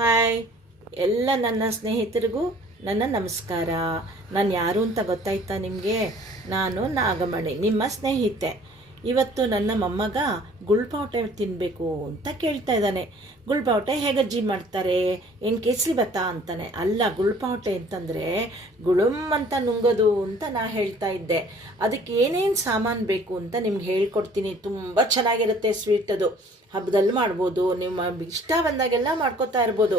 Hi ಎಲ್ಲ ನನ್ನ ಸ್ನೇಹಿತರಿಗೂ ನನ್ನ ನಮಸ್ಕಾರ. ನಾನು ಯಾರು ಅಂತ ಗೊತ್ತಾಯ್ತಾ ನಿಮಗೆ? ನಾನು ನಾಗಮಣಿ, ನಿಮ್ಮ ಸ್ನೇಹಿತೆ. ಇವತ್ತು ನನ್ನ ಮೊಮ್ಮಗ ಗುಳ್ಪಾವಟೆ ತಿನ್ನಬೇಕು ಅಂತ ಕೇಳ್ತಾ ಇದ್ದಾನೆ. ಗುಳ್ಪಾವಟೆ ಹೇಗಜ್ಜಿ ಮಾಡ್ತಾರೆ, ಏನು ಕೇಸರಿ ಬತ್ತಾ ಅಂತಾನೆ. ಅಲ್ಲ, ಗುಳ್ಪಾವಟೆ ಅಂತಂದರೆ ಗುಳುಮ್ ಅಂತ ನುಂಗೋದು ಅಂತ ನಾ ಹೇಳ್ತಾ ಇದ್ದೆ. ಅದಕ್ಕೆ ಏನೇನು ಸಾಮಾನು ಬೇಕು ಅಂತ ನಿಮ್ಗೆ ಹೇಳ್ಕೊಡ್ತೀನಿ. ತುಂಬ ಚೆನ್ನಾಗಿರುತ್ತೆ ಸ್ವೀಟ್. ಅದು ಹಬ್ಬದಲ್ಲಿ ಮಾಡ್ಬೋದು, ನಿಮ್ಮ ಇಷ್ಟ ಬಂದಾಗೆಲ್ಲ ಮಾಡ್ಕೋತಾ ಇರ್ಬೋದು.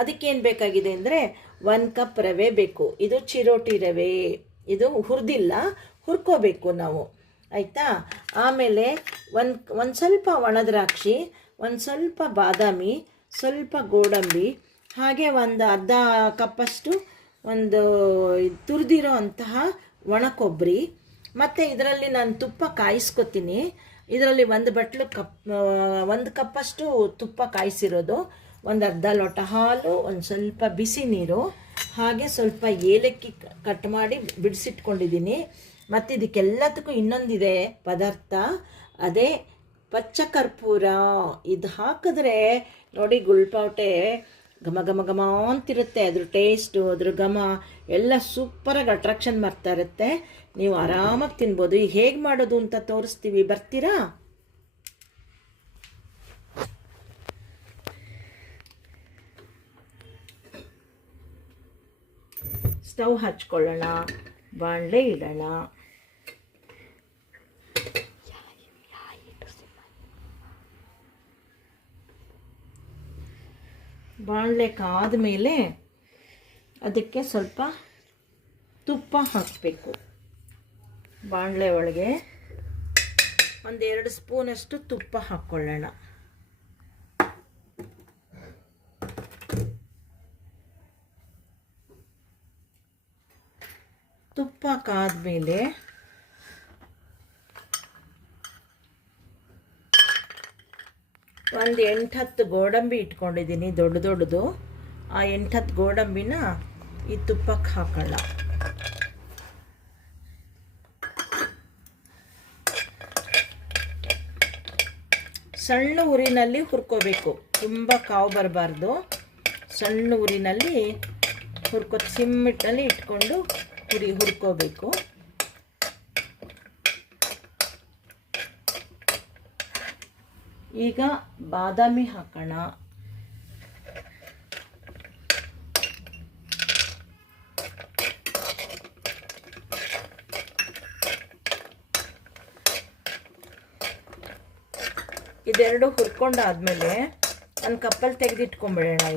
ಅದಕ್ಕೇನು ಬೇಕಾಗಿದೆ ಅಂದರೆ 1 ಕಪ್ ರವೆ ಬೇಕು. ಇದು ಚಿರೋಟಿ ರವೆ, ಇದು ಹುರಿದಿಲ್ಲ, ಹುರ್ಕೋಬೇಕು ನಾವು, ಆಯಿತಾ. ಆಮೇಲೆ ಒಂದು ಸ್ವಲ್ಪ ಒಣದ್ರಾಕ್ಷಿ, ಒಂದು ಸ್ವಲ್ಪ ಬಾದಾಮಿ, ಸ್ವಲ್ಪ ಗೋಡಂಬಿ, ಹಾಗೆ ಒಂದು ಅರ್ಧ ಕಪ್ಪಷ್ಟು ಒಂದು ತುರಿದಿರೋ ಅಂತಹ ಒಣ ಕೊಬ್ಬರಿ. ಮತ್ತು ಇದರಲ್ಲಿ ನಾನು ತುಪ್ಪ ಕಾಯಿಸ್ಕೊತೀನಿ. ಇದರಲ್ಲಿ ಒಂದು ಕಪ್ಪಷ್ಟು ತುಪ್ಪ ಕಾಯಿಸಿರೋದು, ಒಂದು ಅರ್ಧ ಲೋಟ ಹಾಲು, ಒಂದು ಸ್ವಲ್ಪ ಬಿಸಿ ನೀರು, ಹಾಗೆ ಸ್ವಲ್ಪ ಏಲಕ್ಕಿ ಕಟ್ ಮಾಡಿ ಬಿಡಿಸಿಟ್ಕೊಂಡಿದ್ದೀನಿ. ಮತ್ತು ಇದಕ್ಕೆಲ್ಲದಕ್ಕೂ ಇನ್ನೊಂದಿದೆ ಪದಾರ್ಥ, ಅದೇ ಪಚ್ಚ ಕರ್ಪೂರ. ಇದು ಹಾಕಿದ್ರೆ ನೋಡಿ ಗುಳ್ಪಾವಟೆ ಘಮ ಘಮ ಘಮ ಅಂತಿರುತ್ತೆ. ಅದ್ರ ಟೇಸ್ಟು, ಅದ್ರ ಘಮ ಎಲ್ಲ ಸೂಪರಾಗಿ ಅಟ್ರಾಕ್ಷನ್ ಮಾಡ್ತಾ ಇರುತ್ತೆ. ನೀವು ಆರಾಮಾಗಿ ತಿನ್ಬೋದು. ಈಗ ಹೇಗೆ ಮಾಡೋದು ಅಂತ ತೋರಿಸ್ತೀವಿ, ಬರ್ತೀರಾ? ಸ್ಟವ್ ಹಚ್ಕೊಳ್ಳೋಣ, ಬಾಣಲೆ ಇಡೋಣ. ಬಾಣಲೆ ಕಾದ ಮೇಲೆ ಅದಕ್ಕೆ ಸ್ವಲ್ಪ ತುಪ್ಪ ಹಾಕಬೇಕು. ಬಾಣಲೆ ಒಳಗೆ 1-2 ಸ್ಪೂನಷ್ಟು ತುಪ್ಪ ಹಾಕ್ಕೊಳ್ಳೋಣ. ತುಪ್ಪ ಕಾದ್ಮೇಲೆ ಒಂದು 8-10 ಗೋಡಂಬಿ ಇಟ್ಕೊಂಡಿದ್ದೀನಿ, ದೊಡ್ಡದು. ಆ 8-10 ಗೋಡಂಬಿನ ಈ ತುಪ್ಪಕ್ಕೆ ಹಾಕೋಣ. ಸಣ್ಣ ಉರಿನಲ್ಲಿ ಹುರ್ಕೋಬೇಕು, ತುಂಬ ಕಾವು ಬರಬಾರ್ದು. ಸಣ್ಣ ಉರಿನಲ್ಲಿ ಸಿಮ್ಮಿಟ್ಟಲ್ಲಿ ಇಟ್ಕೊಂಡು ಹುರ್ಕೋಬೇಕು. ಈಗ ಬಾದಾಮಿ ಹಾಕೋಣ. ಇದೆರಡು ಹುರ್ಕೊಂಡಾದ್ಮೇಲೆ ಒಂದು ಕಪ್ಪಲ್ಲಿ ತೆಗೆದಿಟ್ಕೊಂಡ್ಬಿಡೋಣ.